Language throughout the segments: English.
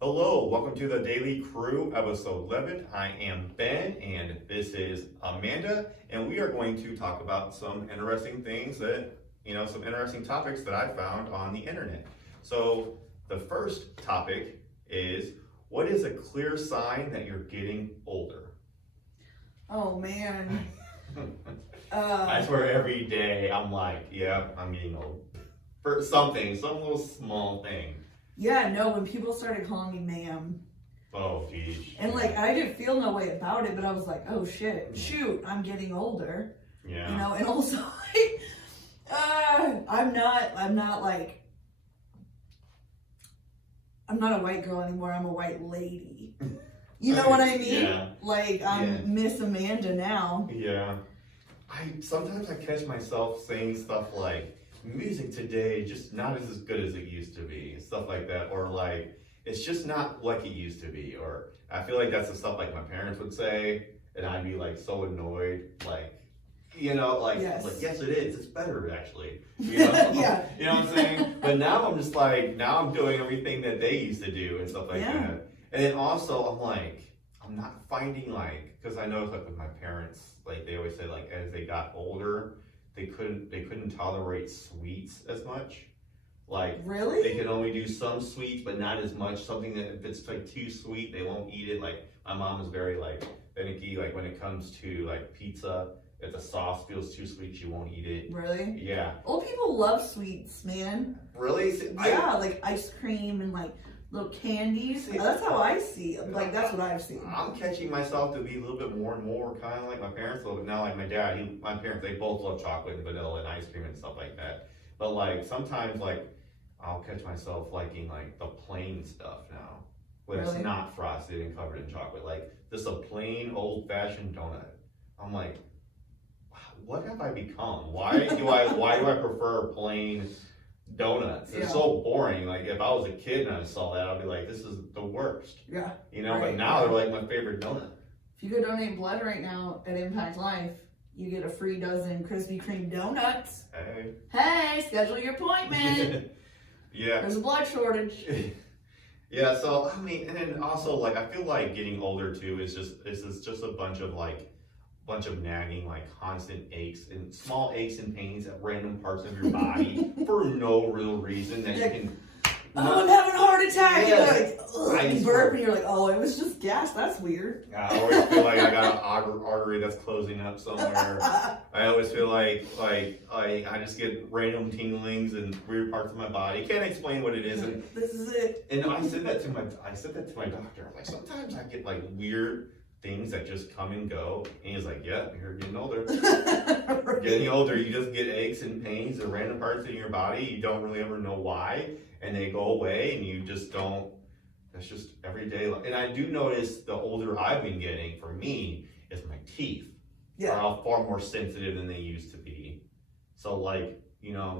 Hello, welcome to the Daily Crew, episode 11. I am Ben, and this is Amanda, and we are going to talk about some interesting things some interesting topics that I found on the internet. So, the first topic is, what is a clear sign that you're getting older? Oh man. I swear every day I'm like, yeah, I'm getting old. For some little small thing. Yeah, no, when people started calling me ma'am. Oh, geez. And I didn't feel no way about it, but I was like, oh shit, shoot, I'm getting older. Yeah. And also I'm not a white girl anymore, I'm a white lady. You know what I mean? Yeah. I'm Miss Amanda now. Yeah. Sometimes I catch myself saying stuff like, music today just not as good as it used to be, stuff like that, or like it's just not like it used to be, or I feel like that's the stuff like my parents would say, and I'd be like so annoyed, yes it is, it's better actually, Yeah. You know what I'm saying? But now I'm just like, now I'm doing everything that they used to do and stuff like that, and then also I'm like, I'm not finding because I know like with my parents, like they always say like as they got older, they couldn't tolerate sweets as much. Like, really? They can only do some sweets, but not as much. Something that if it's like too sweet, they won't eat it. Like my mom is very like finicky. Like when it comes to like pizza, if the sauce feels too sweet, she won't eat it. Really? Yeah. Old people love sweets, man. Really? Like ice cream and like little candies. That's how I see it. Like that's what I've seen. I'm catching myself to be a little bit more and more kind of like my parents a little bit now. Like my dad, my parents, they both love chocolate and vanilla and ice cream and stuff like that. But like sometimes like I'll catch myself liking like the plain stuff now, when Really? It's not frosted and covered in chocolate. Like just a plain old-fashioned donut. I'm like, what have I become? Why do I prefer plain donuts? It's so boring. Like if I was a kid and I saw that, I'd be like, this is the worst. Yeah. Right. But now they're like my favorite donut. If you go donate blood right now at Impact Life, you get a free dozen Krispy Kreme donuts. Hey, schedule your appointment. Yeah. There's a blood shortage. Yeah, so I mean, and then also like I feel like getting older too is just a bunch of nagging, like constant aches and small aches and pains at random parts of your body for no real reason that you can. Oh, I'm having a heart attack. Yeah. You're like, you burp, and you're like, oh, it was just gas. That's weird. I always feel like I got an artery that's closing up somewhere. I always feel like I just get random tinglings in weird parts of my body. Can't explain what it is. And this is it. And I said that to my doctor. I'm like, sometimes I get like weird things that just come and go, and he's like, yeah, you're getting older. Getting older, you just get aches and pains in random parts of your body. You don't really ever know why, and they go away, and you just don't. That's just everyday life. And I do notice the older I've been getting, for me, is my teeth are far more sensitive than they used to be. So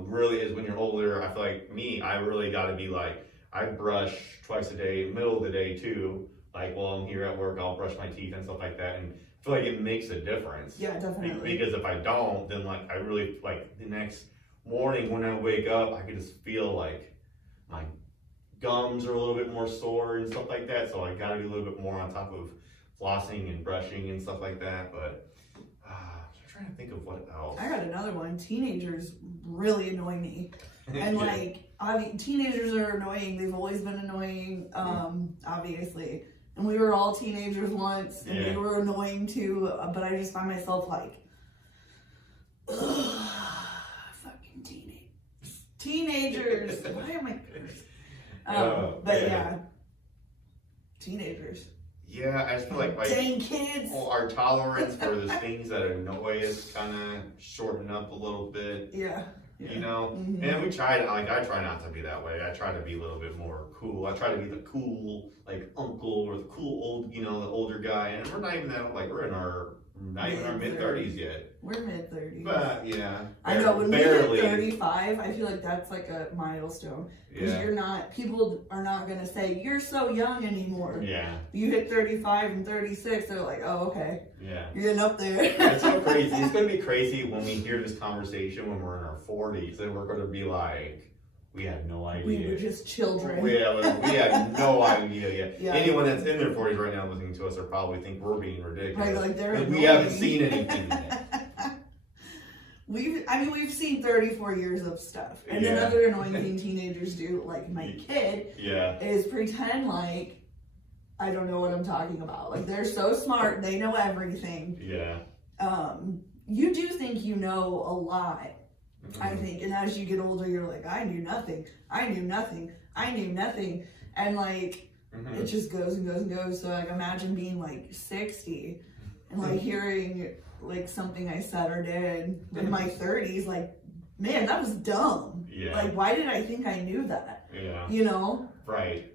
really is when you're older, I feel like I really got to be like, I brush twice a day, middle of the day too. Like while I'm here at work, I'll brush my teeth and stuff like that, and I feel like it makes a difference. Yeah, definitely. Because if I don't, then I really the next morning when I wake up, I can just feel like my gums are a little bit more sore and stuff like that. So I got to be a little bit more on top of flossing and brushing and stuff like that. But I'm trying to think of what else. I got another one. Teenagers really annoy me. And teenagers are annoying. They've always been annoying, obviously. And we were all teenagers once, and they were annoying too. But I just find myself like, ugh, fucking teenagers. Why am I cursed? Teenagers. Yeah, I just feel like dang kids. Our tolerance for the things that annoy us kind of shorten up a little bit. Yeah. Mm-hmm. And we try to, I try not to be that way. I try to be a little bit more cool. I try to be the cool, uncle or the cool old, the older guy. And we're not even that, we're in our, not even our mid-30s yet. We're mid-30s. But, yeah. I know, when we hit 35, I feel like that's like a milestone. Because people are not going to say, you're so young anymore. Yeah. You hit 35 and 36, they're like, oh, okay. Yeah. You're getting up there. It's so crazy. It's going to be crazy when we hear this conversation when we're in our 40s. And we're going to be like, we had no idea. We were just children. We had no idea yet. Yeah. Anyone that's in their 40s right now listening to us are probably think we're being ridiculous. Right, like they're we annoying. haven't seen anything yet. We've seen 34 years of stuff. And then other annoying thing teenagers do, like my kid, is pretend like I don't know what I'm talking about. Like they're so smart, they know everything. Yeah. You do think you know a lot, I think. And as you get older, you're like, I knew nothing. And like, it just goes and goes and goes. So like, imagine being like 60 and like hearing like something I said or did in my 30s, like, man, that was dumb. Yeah. Like, why did I think I knew that? Yeah. You know? Right.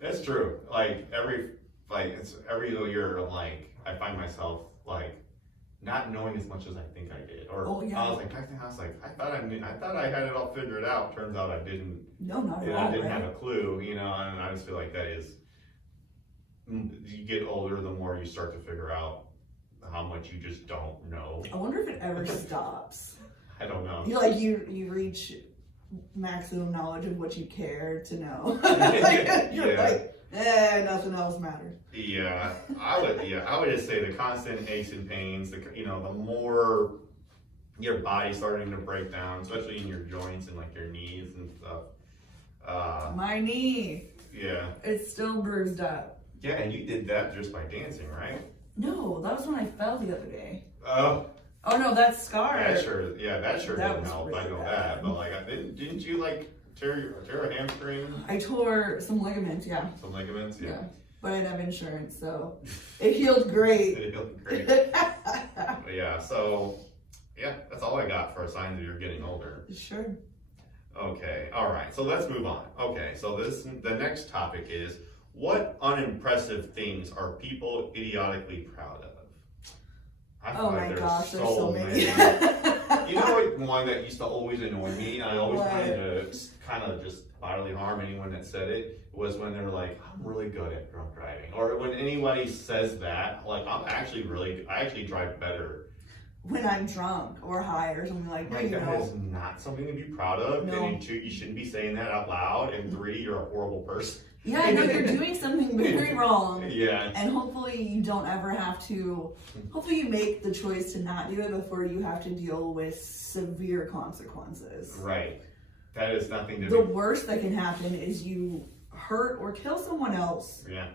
That's true. Like every year, like I find myself like not knowing as much as I think I did. Or I was like, I thought I knew, I thought I had it all figured out. Turns out I didn't. No, not at all. I didn't have a clue, you know, and I just feel like that is, you get older, the more you start to figure out how much you just don't know. I wonder if it ever stops. I don't know. You reach maximum knowledge of what you care to know. You're like, nothing else matters. Yeah, I would just say the constant aches and pains, the more your body's starting to break down, especially in your joints and like your knees and stuff. My knee. Yeah. It's still bruised up. Yeah, and you did that just by dancing, right? No, that was when I fell the other day. Oh. Oh no, that's scar. That sure didn't help. Really I know bad. that, but like, didn't you like tear a hamstring? I tore some ligaments, yeah. Some ligaments, yeah. But I didn't have insurance, so it healed great. It healed great. Yeah, so that's all I got for signs that you're getting older. Sure. Okay, all right. So let's move on. Okay, so the next topic is, what unimpressive things are people idiotically proud of? I Oh my gosh, there's so many. You know what, one that used to always annoy me, and I always wanted to kind of just bodily harm anyone that said it, was when they're like, I'm really good at drunk driving. Or when anybody says that, like, I actually drive better. When I'm drunk or high or something like that, that is not something to be proud of. No. And two, you shouldn't be saying that out loud. And three, you're a horrible person. Yeah, I know you're doing something very wrong. Yeah. And hopefully you don't ever have to, hopefully you make the choice to not do it before you have to deal with severe consequences. Right. That is nothing to The worst that can happen is you hurt or kill someone else. Yeah.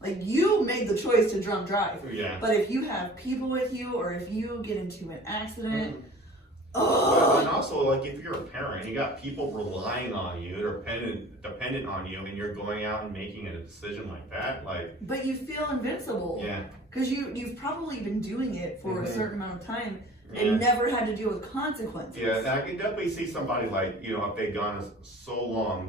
Like, you made the choice to drunk drive. Yeah. But if you have people with you, or if you get into an accident, and also, like, if you're a parent, you got people relying on you, dependent on you, and you're going out and making a decision like that, like. But you feel invincible. Yeah. Because you've probably been doing it for a certain amount of time and never had to deal with consequences. Yeah, and I can definitely see somebody like, if they've gone so long,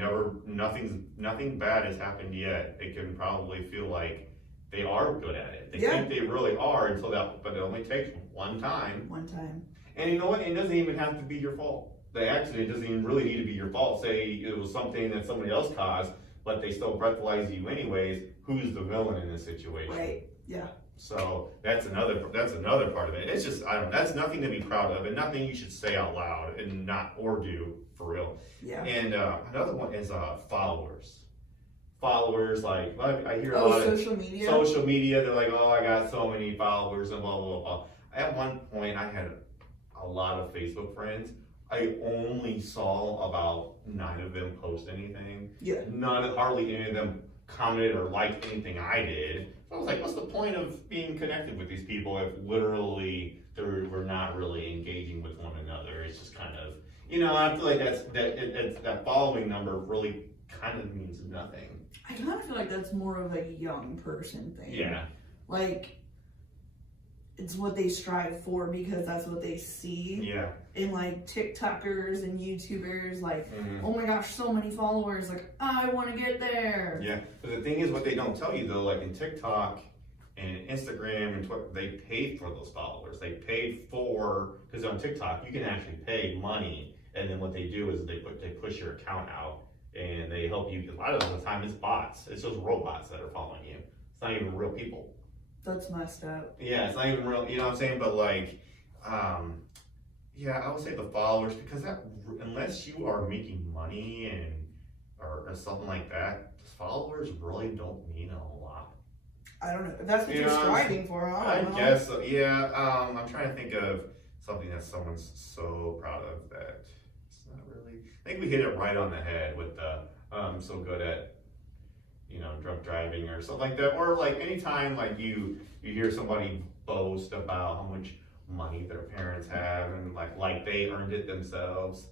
nothing bad has happened yet, it can probably feel like they are good at it. They think they really are but it only takes one time. One time. And you know what? It doesn't even have to be your fault. The accident doesn't even really need to be your fault. Say it was something that somebody else caused, but they still breathalyze you anyways. Who's the villain in this situation? Right. Yeah. So that's another part of it. It's just, that's nothing to be proud of, and nothing you should say out loud and not or do for real. Yeah. And another one is followers. Followers, like I hear a lot social of media. Social media. They're like, oh, I got so many followers and blah blah blah. At one point, I had a lot of Facebook friends. I only saw about 9 of them post anything. Yeah. Hardly any of them commented or liked anything I did. So I was like, what's the point of being connected with these people if literally we're not really engaging with one another? It's just kind of, I feel like that following number really kind of means nothing. I kind of feel like that's more of a young person thing. Yeah. Like, it's what they strive for because that's what they see. Yeah. In like TikTokers and YouTubers, like, oh my gosh, so many followers, like, I want to get there. Yeah, but the thing is, what they don't tell you though, like in TikTok and Instagram and Twitter, they paid for those followers. They paid for, because on TikTok you can actually pay money, and then what they do is they push your account out and they help you. A lot of the time it's bots. It's just robots that are following you. It's not even real people. That's messed up. Yeah, it's not even real. You know what I'm saying? But like, Yeah, I would say the followers, because that, unless you are making money and or something like that, followers really don't mean a lot. I don't know. If that's what You you're know, striving for, I don't know. guess so. Yeah. I'm trying to think of something that someone's so proud of that it's not really. I think we hit it right on the head with the so good at drunk driving or something like that, or like anytime like you hear somebody boast about how much money their parents have and like they earned it themselves.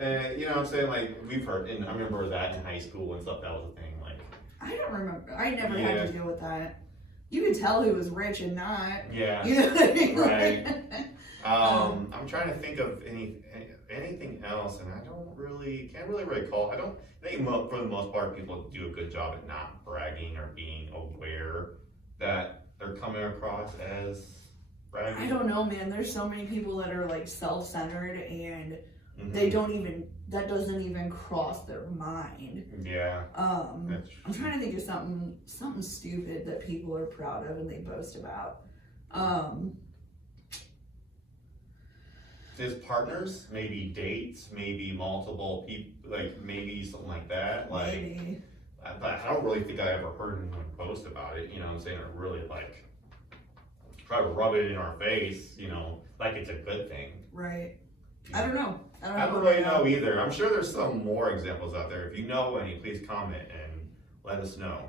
You know what I'm saying? Like we've heard, and I remember that in high school and stuff. That was a thing. Like I don't remember. I never had to deal with that. You could tell who was rich and not. yeah, You know what I mean? right. I'm trying to think of anything else, and I can't really recall. I think for the most part, people do a good job at not bragging or being aware that they're coming across as bragging. I don't know, man. There's so many people that are like self-centered and Mhm. that doesn't even cross their mind. Yeah. I'm trying to think of something stupid that people are proud of and they boast about. His partners, maybe dates, maybe multiple people, like maybe something like that. Like, Maybe. but I don't really think I ever heard anyone post about it. You know what I'm saying? Or really like try to rub it in our face. Like it's a good thing. Right. I don't know. I don't really know either. I'm sure there's some more examples out there. If you know any, please comment and let us know.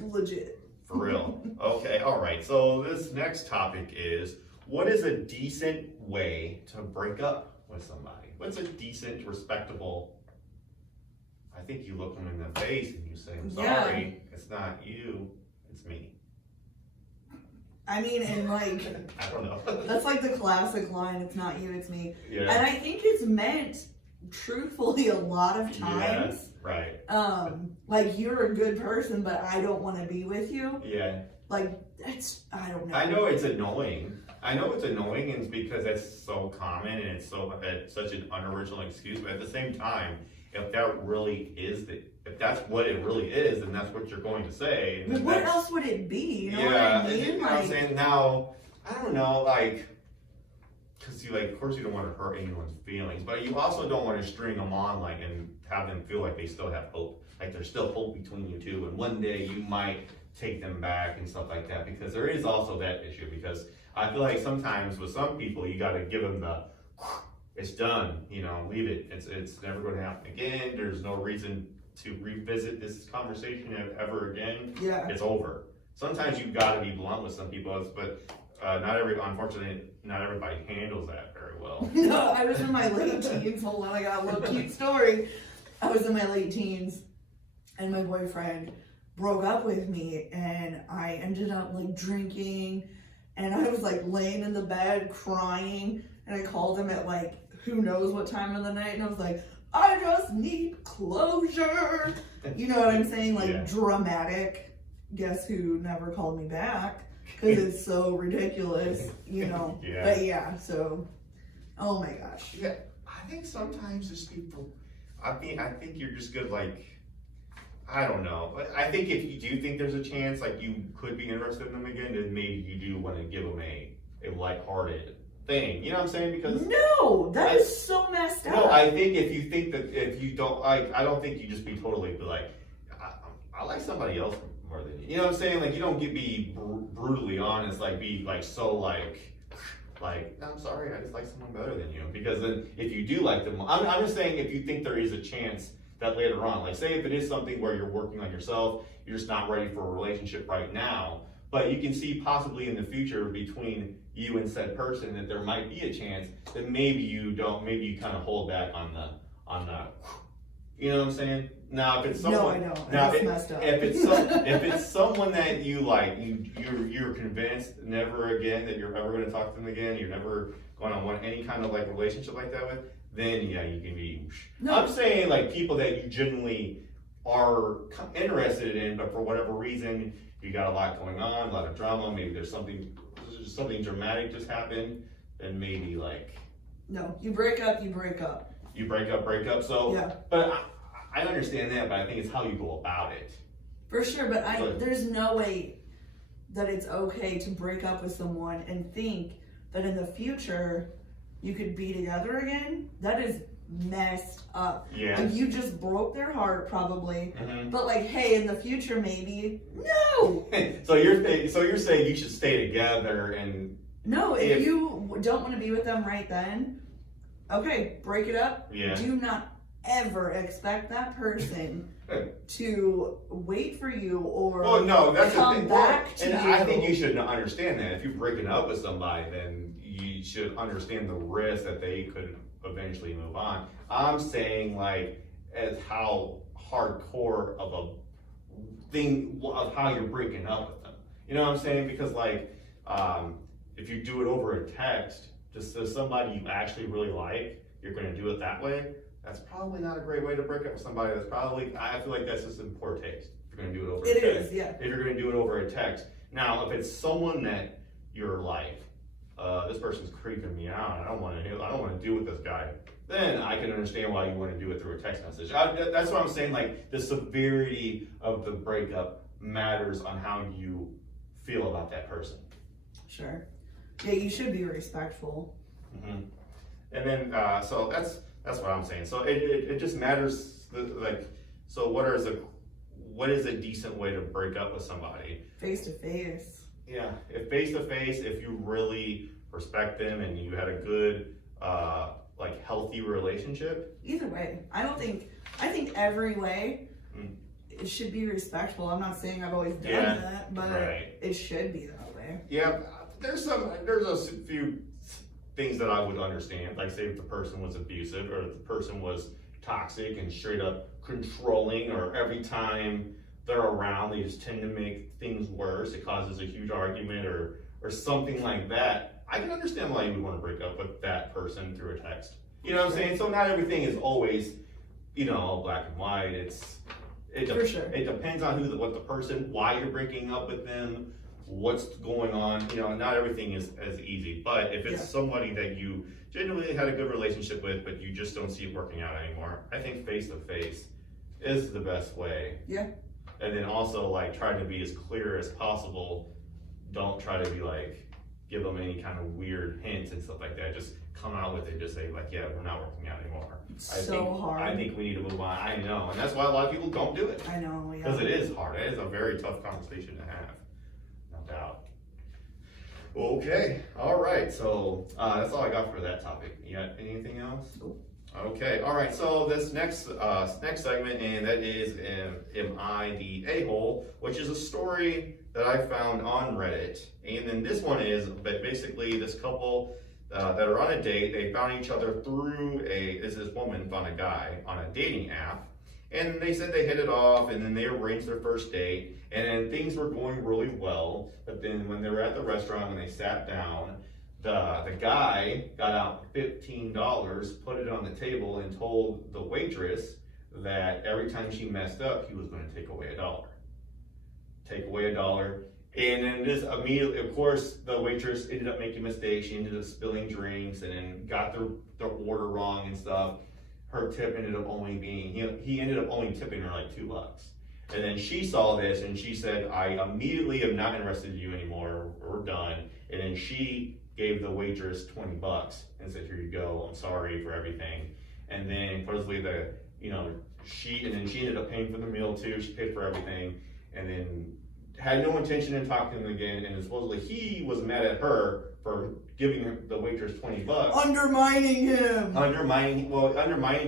Legit. For real. Okay, all right. So this next topic is, what is a decent way to break up with somebody? What's a decent, respectable? I think you look them in the face and you say, I'm sorry, it's not you, it's me. I mean, and like, I don't know. that's like the classic line, it's not you, it's me. Yeah. And I think it's meant truthfully a lot of times. Yeah, right. Like you're a good person, but I don't want to be with you. Yeah. Like, I don't know. I know it's annoying. And it's because it's so common and it's such an unoriginal excuse, but at the same time, if that's what it really is, then that's what you're going to say. Well, what else would it be? You know what I mean? You know what I'm saying? Now, I don't know, because of course you don't want to hurt anyone's feelings, but you also don't want to string them on, and have them feel like they still have hope. Like there's still hope between you two, and one day you might take them back and stuff like that, because there is also that issue, because I feel like sometimes with some people, you got to give them the, it's done, leave it. It's never going to happen again. There's no reason to revisit this conversation ever again. Yeah. It's over. Sometimes you've got to be blunt with some people, but unfortunately, not everybody handles that very well. No, I was in my late teens. Hold on, I got a little cute story. I was in my late teens, and my boyfriend broke up with me, and I ended up drinking, and I was laying in the bed crying, and I called him at who knows what time of the night, and I was like, I just need closure. You know what I'm saying? Yeah. Dramatic. Guess who never called me back? Because it's so ridiculous, Yeah. But yeah, so, oh my gosh. Yeah, I think sometimes there's people, I think you're just good, I don't know. But I think if you do think there's a chance, you could be interested in them again, then maybe you do want to give them a lighthearted thing. You know what I'm saying? Because no, that is so messed up. No, I think if you don't I don't think you just be totally I like somebody else more than you. You know what I'm saying? You don't be brutally honest. So I'm sorry, I just like someone better than you. Because then if you do like them, I'm just saying if you think there is a chance that later on, say if it is something where you're working on yourself, you're just not ready for a relationship right now, but you can see possibly in the future between you and said person that there might be a chance that maybe you kind of hold back on the, you know what I'm saying? Now if it's someone, no, I don't. now That's messed up. if it's someone that you you're convinced never again that you're ever going to talk to them again, you're never going to want any kind of relationship like that with, then yeah, you can be. No. I'm saying people that you genuinely are interested in, but for whatever reason you got a lot going on, a lot of drama. Maybe there's something dramatic just happened. Then maybe no, you break up. You break up. You break up. So yeah, but I understand that, but I think it's how you go about it. For sure, but there's no way that it's okay to break up with someone and think that in the future you could be together again, that is messed up. Yeah. Like, you just broke their heart probably. Mm-hmm. But like, hey, in the future maybe. No! So you're saying you should stay together and No, if you don't want to be with them right then, okay, break it up. Yeah. Do not ever expect that person to wait for you or well, no, that's the come thing. back to and you. I think you should understand that if you're breaking up with somebody, then you should understand the risk that they could eventually move on. I'm saying like as how hardcore of a thing of how you're breaking up with them. You know what I'm saying? Because like if you do it over a text, just to somebody you actually really like, you're going to do it that way. That's probably not a great way to break up with somebody. That's probably, I feel like that's just in poor taste. If you're going to do it over a text. It is, yeah. If you're going to do it over a text. Now, if it's someone that you're like, this person's creeping me out, I don't want to deal with this guy, then I can understand why you want to do it through a text message. That's what I'm saying, like, the severity of the breakup matters on how you feel about that person. Sure. Yeah, you should be respectful. Mm-hmm. And then, so that's what I'm saying. So it just matters, like, so what is a decent way to break up with somebody? Face to face. Yeah, if face to face, if you really respect them and you had a good, like, healthy relationship. Either way, I think every way it should be respectful. I'm not saying I've always done that, but it should be that way. Yeah, there's a few things that I would understand, like say if the person was abusive or if the person was toxic and straight up controlling, or every time they're around they just tend to make things worse, it causes a huge argument or something like that. I can understand why you would want to break up with that person through a text. You know what I'm saying? So not everything is always, black and white. It depends on what the person, why you're breaking up with them, what's going on. Not everything is as easy. But if it's somebody that you genuinely had a good relationship with, but you just don't see it working out anymore, I think face to face is the best way. Yeah. And then also like try to be as clear as possible. Don't try to be like, give them any kind of weird hints and stuff like that. Just come out with it. Just say like, yeah, we're not working out anymore. Hard. I think we need to move on. I know, and that's why a lot of people don't do it. I know, yeah. Because it is hard. It is a very tough conversation to have, no doubt. Okay, all right. So that's all I got for that topic. You got anything else? Nope. Okay, all right. So this next segment, and that is Am I the A-hole? Which is a story that I found on Reddit. And then this one is basically this couple that are on a date. They found each other through this woman found a guy on a dating app. And they said they hit it off, and then they arranged their first date, and then things were going really well. But then when they were at the restaurant, when they sat down, the guy got out $15, put it on the table, and told the waitress that every time she messed up, he was going to take away $1. Take away $1. And then this immediately, of course, the waitress ended up making mistakes. She ended up spilling drinks and then got their order wrong and stuff. Her tip ended up only being, he ended up only tipping her like $2. And then she saw this and she said, I immediately am not interested in you anymore. We're done. And then she gave the waitress $20 and said, here you go. I'm sorry for everything. And then supposedly she ended up paying for the meal too. She paid for everything. And then had no intention in talking to him again, and supposedly he was mad at her for giving the waitress $20. Undermining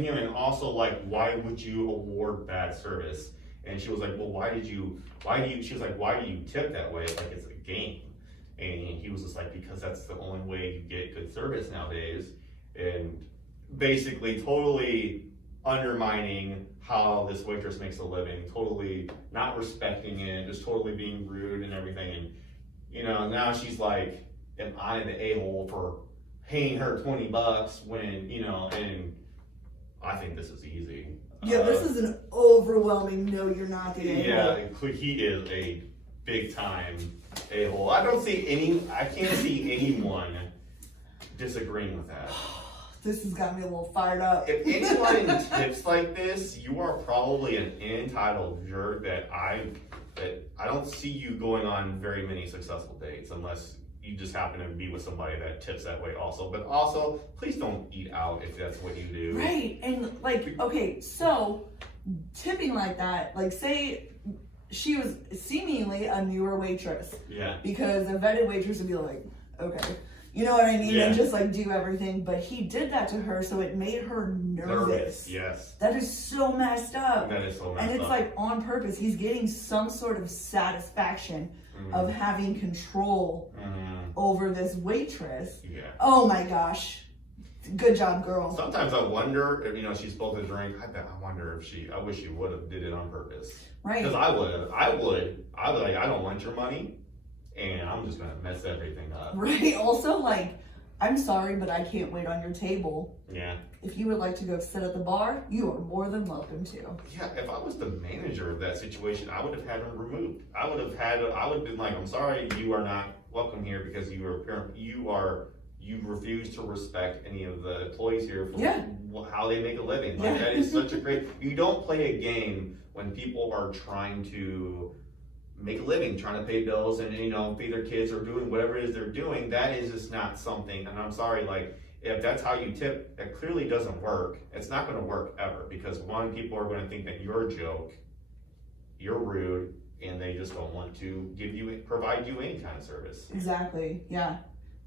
him, and also like, why would you award bad service? And she was like, well, why do you tip that way? Like it's a game. And he was just like, because that's the only way you get good service nowadays. And basically totally undermining how this waitress makes a living, totally not respecting it, just totally being rude and everything. And now she's like, am I the a-hole for paying her $20 when, and I think this is easy. Yeah, this is an overwhelming no, you're not the a-hole. Yeah, he is a big time a-hole. I can't see anyone disagreeing with that. This has got me a little fired up. If anyone tips like this, you are probably an entitled jerk that I don't see you going on very many successful dates unless you just happen to be with somebody that tips that way also. But also, please don't eat out if that's what you do. Right. And like, okay, so tipping like that, like say she was seemingly a newer waitress. Yeah. Because a vetted waitress would be like, okay. You know what I mean? Yeah. And just like do everything. But he did that to her, so it made her nervous. Yes. That is so messed up. That is so messed up. And it's like on purpose. He's getting some sort of satisfaction of having control over this waitress. Yeah. Oh my gosh. Good job, girl. Sometimes I wonder if, she's supposed to drink. I wonder if I wish she would have did it on purpose. Right. Because I would like, I don't want your money, and I'm just gonna mess everything up. Right. Also, like, I'm sorry, but I can't wait on your table. Yeah. If you would like to go sit at the bar, you are more than welcome to. Yeah, if I was the manager of that situation, I would have had him removed. I would have been like, I'm sorry, you are not welcome here because you refuse to respect any of the employees here for how they make a living. Like, that is such a great, you don't play a game when people are trying to make a living, trying to pay bills and, feed their kids or doing whatever it is they're doing. That is just not something, and I'm sorry, like, if that's how you tip, that clearly doesn't work. It's not going to work ever because one, people are going to think that you're a joke, you're rude, and they just don't want to provide you any kind of service. Exactly. Yeah.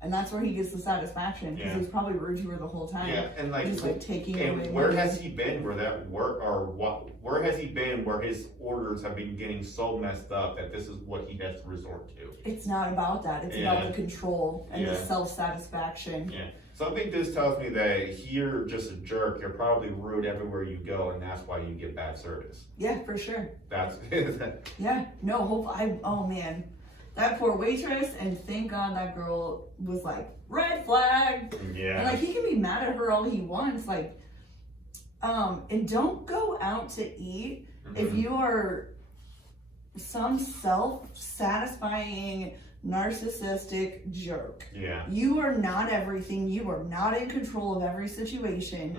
And that's where he gets the satisfaction because he was probably rude to her the whole time. Yeah, and like, just like taking and where has he been where that work or where has he been where his orders have been getting so messed up that this is what he has to resort to? It's not about that. It's about the control and the self-satisfaction. Yeah. So I think this tells me that you're just a jerk. You're probably rude everywhere you go, and that's why you get bad service. Yeah, for sure. That's yeah. No, oh man. That poor waitress, and thank God that girl was like, red flag. Yeah. And like, he can be mad at her all he wants, like, and don't go out to eat if you are some self-satisfying, narcissistic jerk. Yeah. You are not everything. You are not in control of every situation.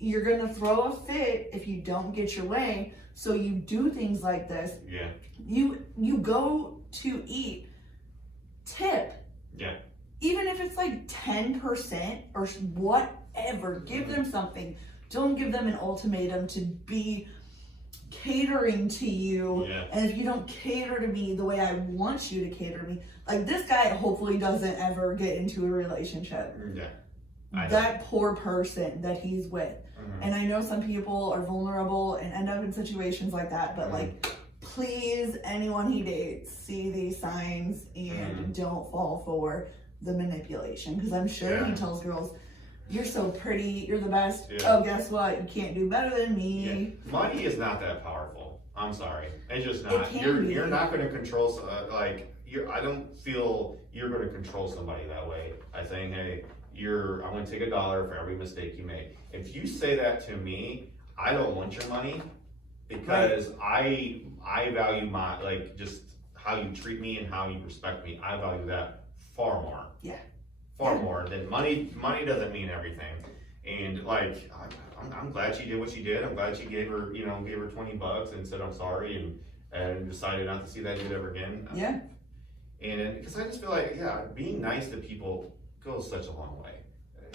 You're gonna throw a fit if you don't get your way. So you do things like this. Yeah. You go to eat, tip. Yeah. Even if it's like 10% or whatever, give them something. Don't give them an ultimatum to be catering to you. Yeah. And if you don't cater to me the way I want you to cater to me, like this guy hopefully doesn't ever get into a relationship. Yeah. That poor person that he's with. And I know some people are vulnerable and end up in situations like that, but like, please, anyone he dates, see these signs and don't fall for the manipulation. Because I'm sure he tells girls, you're so pretty, you're the best. Yeah. Oh, guess what? You can't do better than me. Yeah. Money is not that powerful. I'm sorry. It's just not. It can be. You're not going to control, I don't feel you're going to control somebody that way by saying, hey, I'm going to take $1 for every mistake you make. If you say that to me, I don't want your money because I value just how you treat me and how you respect me. I value that far more. Yeah. Far more than money. Money doesn't mean everything. And like, I'm glad she did what she did. I'm glad she gave her $20 and said I'm sorry and decided not to see that dude ever again. Yeah. And because I just feel like, being nice to people goes such a long way.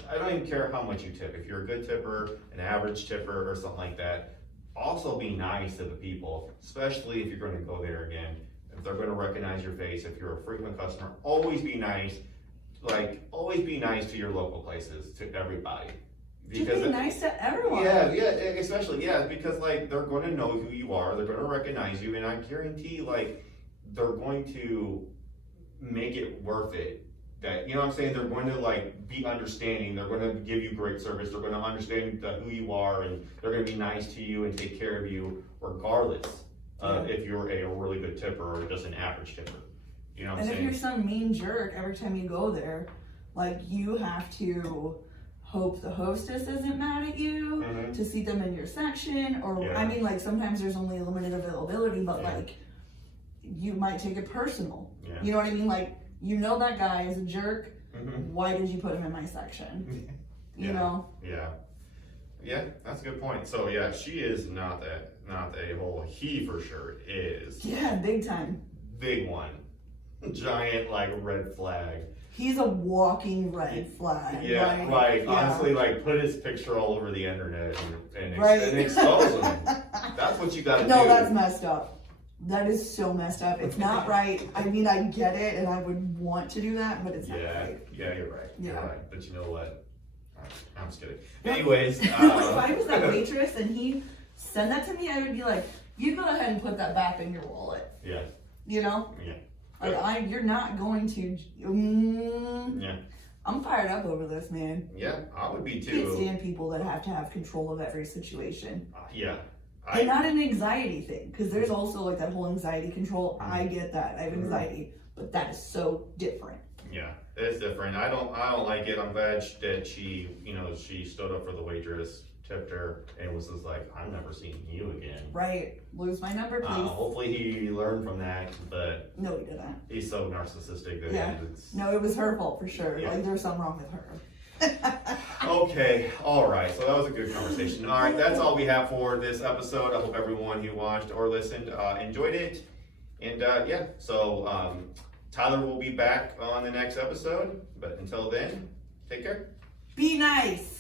I don't even care how much you tip. If you're a good tipper, an average tipper, or something like that, also be nice to the people, especially if you're going to go there again. If they're going to recognize your face, if you're a frequent customer, always be nice. Like, always be nice to your local places, to everybody. Because be nice to everyone. Yeah, especially, because like, they're going to know who you are, they're going to recognize you, and I guarantee, like, they're going to make it worth it. That, you know what I'm saying, they're going to like be understanding, they're going to give you great service, they're going to understand who you are, and they're going to be nice to you and take care of you regardless of if you're a really good tipper or just an average tipper. You know what I'm saying? And if you're some mean jerk, every time you go there, like, you have to hope the hostess isn't mad at you to seat them in your section, or I mean, like, sometimes there's only limited availability, but like, you might take it personal. You know what I mean? Like, you know that guy is a jerk. Why did you put him in my section? You know? Yeah, that's a good point. So yeah, she is not the a-hole. He for sure is. Yeah, big time. Big one. giant like red flag. He's a walking red flag. Yeah, like, right. yeah. Honestly, like put his picture all over the internet and Right. expose him. That's what you gotta do. No, that's messed up. That is so messed up. It's not right. I mean, I get it, and I would want to do that, but it's not right. Yeah, you're right. Yeah. You're right. But you know what? I'm just kidding. Anyways, If I was that waitress and he sent that to me, I would be like, you go ahead and put that back in your wallet. yeah, You know? yeah, Like, you're not going to. yeah, I'm fired up over this, man. yeah. I would be I can't too. stand people that have to have control of every situation. Yeah. And not an anxiety thing, because there's also like that whole anxiety control. I get that. I have anxiety, but that is so different. Yeah, it's different. I don't like it. I'm glad that she, she stood up for the waitress, tipped her, and was just like, I'm never seeing you again. Right. Lose my number, please. Hopefully he learned from that, but No, he didn't. he's so narcissistic that Yeah. it's... No, it was her fault for sure. Yeah. Like, there's something wrong with her. Okay, all right. So that was a good conversation. All right, that's all we have for this episode. I hope everyone who watched or listened enjoyed it. And so Tyler will be back on the next episode. But until then, take care. Be nice.